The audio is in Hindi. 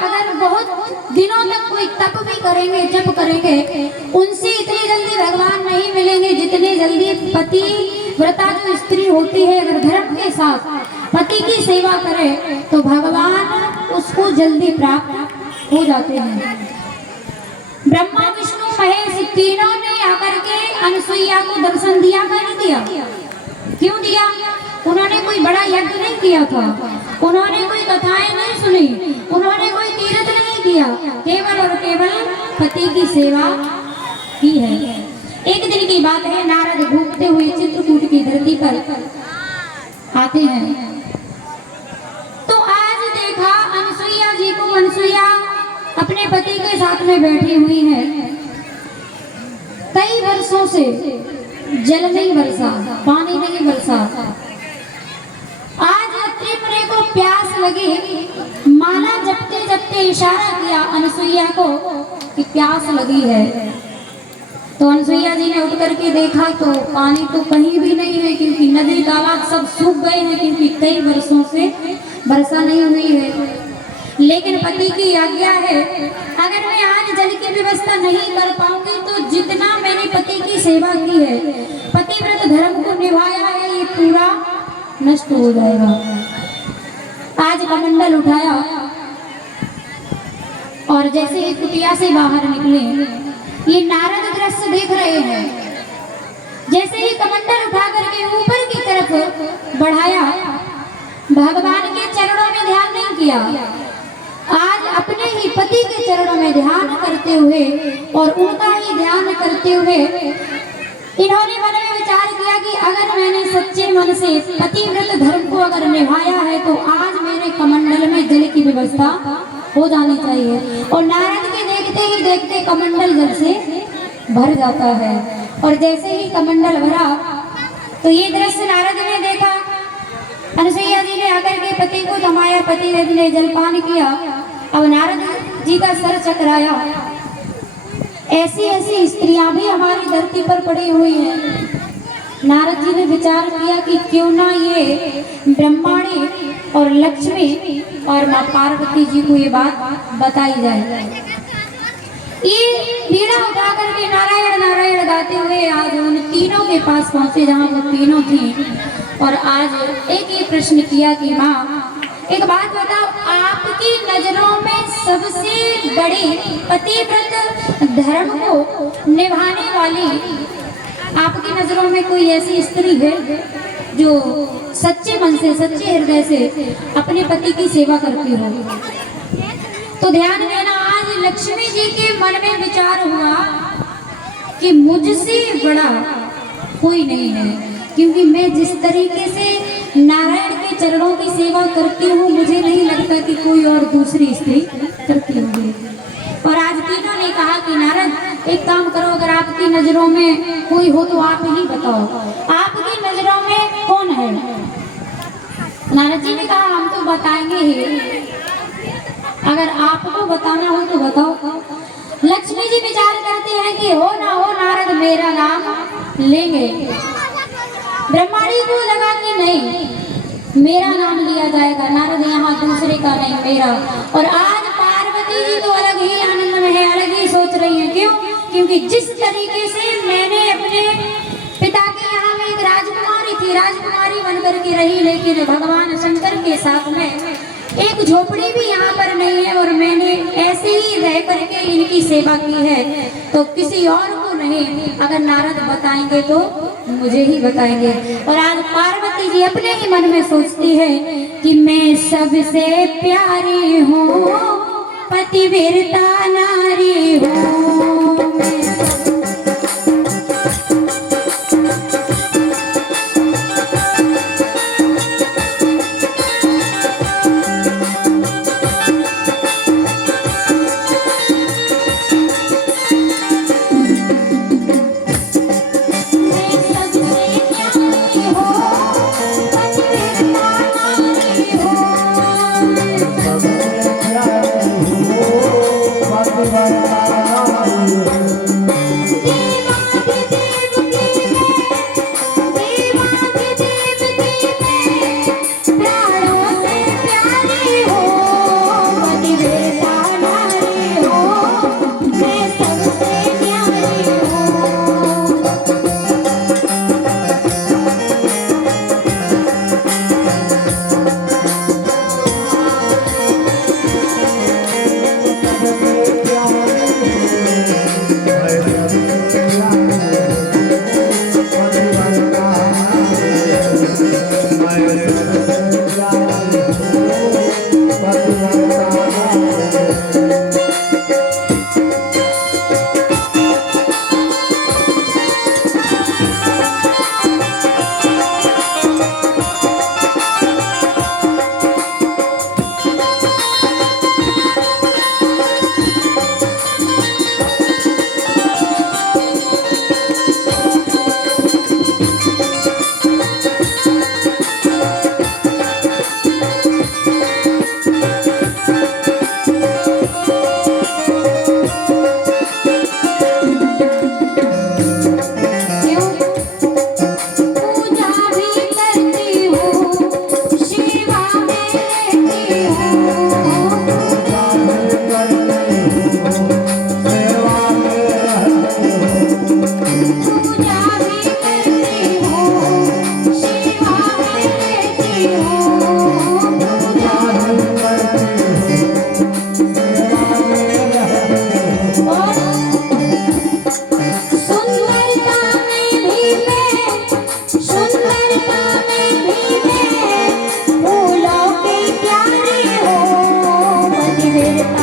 अगर बहुत दिनों तक कोई तप भी करेंगे, जप करेंगे, उनसे इतनी जल्दी भगवान नहीं मिलेंगे जितनी जल्दी पति व्रता जो स्त्री होती है अगर धर्म के साथ पति की सेवा करे तो भगवान उसको जल्दी प्राप्त हो जाते हैं। ब्रह्मा विष्णु महेश तीनों ने आकर के अनुसुईया को दर्शन दिया कि नहीं दिया? क्यों दिया? उन्होंने कोई बड़ा यज्ञ नहीं किया था, उन्होंने कोई कथाएं नहीं सुनी, उन्होंने कोई तीर्थ नहीं किया, केवल और केवल पति की सेवा की है। एक दिन की बात है, नारद घूमते हुए चित्रकूट की धरती पर आते हैं तो आज देखा अनुसुईया जी को। अनुसुईया अपने पति के साथ में बैठी हुई है। कई वर्षों से जल नहीं बरसा, पानी नहीं बरसा। आज अत्रि मुनि को प्यास लगी, माला जपते जपते इशारा किया अनुसुईया को कि प्यास लगी है। तो अनुसुईया जी ने उठ करके देखा तो पानी तो कहीं भी नहीं है, क्योंकि नदी तालाब सब सूख गए हैं, क्योंकि कई वर्षों से वर्षा नहीं हुई है। लेकिन पति की आज्ञा है, अगर मैं आज जल की व्यवस्था नहीं कर पाऊंगी तो जितना मैंने पति की सेवा की है, पतिव्रत धर्म को निभाया है, ये पूरा नष्ट हो जाएगा। आज कमंडल उठाया और जैसे ही कुटिया से बाहर निकले, ये नारद दृश्य देख रहे हैं। जैसे ही कमंडल उठा करके ऊपर की तरफ बढ़ाया, भगवान के चरणों में ध्यान नहीं किया, आज अपने ही पति के चरणों में ध्यान करते हुए और उनका ही ध्यान करते हुए इन्होंने मन में विचार किया कि अगर मैंने सच्चे मन से पतिव्रत धर्म को अगर निभाया है तो आज मेरे कमंडल में जल की व्यवस्था हो जानी चाहिए। और नारद के देखते ही देखते कमंडल जल से भर जाता है। और जैसे ही कमंडल भरा तो ये दृश्य नारद ने देखा। अनुसुईया जी ने आकर के पति को थमाया, पति ने जलपान किया। अब नारद जी का सर चकराया। ऐसी ऐसी स्त्रियां भी हमारी धरती पर पड़ी हुई हैं। नारद जी ने विचार किया कि क्यों ना ये ब्रह्माणी और लक्ष्मी और माँ पार्वती जी को ये बात बताई जाए। ये बीड़ा उठा करके नारायण नारायण गाते हुए आज उन तीनों के पास पहुंचे जहाँ वो तीनों थी। और आज एक ही प्रश्न किया कि माँ एक बात बताओ, आपकी नजरों में सबसे बड़ी पतिव्रत धर्म को निभाने वाली आपकी नजरों में कोई ऐसी स्त्री है जो सच्चे मन से सच्चे हृदय से अपने पति की सेवा करती हो? तो ध्यान देना, आज लक्ष्मी जी के मन में विचार हुआ कि मुझसे बड़ा कोई नहीं है, क्योंकि मैं जिस तरीके से नारायण के चरणों की सेवा करती हूँ मुझे नहीं लगता कि कोई और दूसरी स्त्री करती होगी। और आज तीनों ने कहा कि नारद एक काम करो, अगर आपकी नजरों में कोई हो तो आप ही बताओ, आपकी नजरों में कौन है? नारद जी ने कहा हम तो बताएंगे ही, अगर आपको बताना हो तो बताओ। लक्ष्मी जी विचार करते हैं कि हो ना हो नारद मेरा नाम लेंगे। ब्रह्माणी को लगा कि नहीं मेरा नाम लिया जाएगा, नारद यहाँ दूसरे का नहीं मेरा। और आज पार्वती जी तो अलग ही आनंद में है, अलग ही सोच रही है। क्यों? क्योंकि जिस तरीके से मैंने अपने पिता के यहाँ में एक राजकुमारी थी, राजकुमारी बनकर के रही, लेकिन भगवान शंकर के साथ में एक झोपड़ी भी यहाँ पर नहीं है और मैंने ऐसे ही रह करके इनकी सेवा की है, तो किसी और को नहीं, अगर नारद बताएंगे तो मुझे ही बताएंगे। और आज पार्वती जी अपने ही मन में सोचती है कि मैं सबसे प्यारी हूँ, पतिव्रता नारी हूँ। करता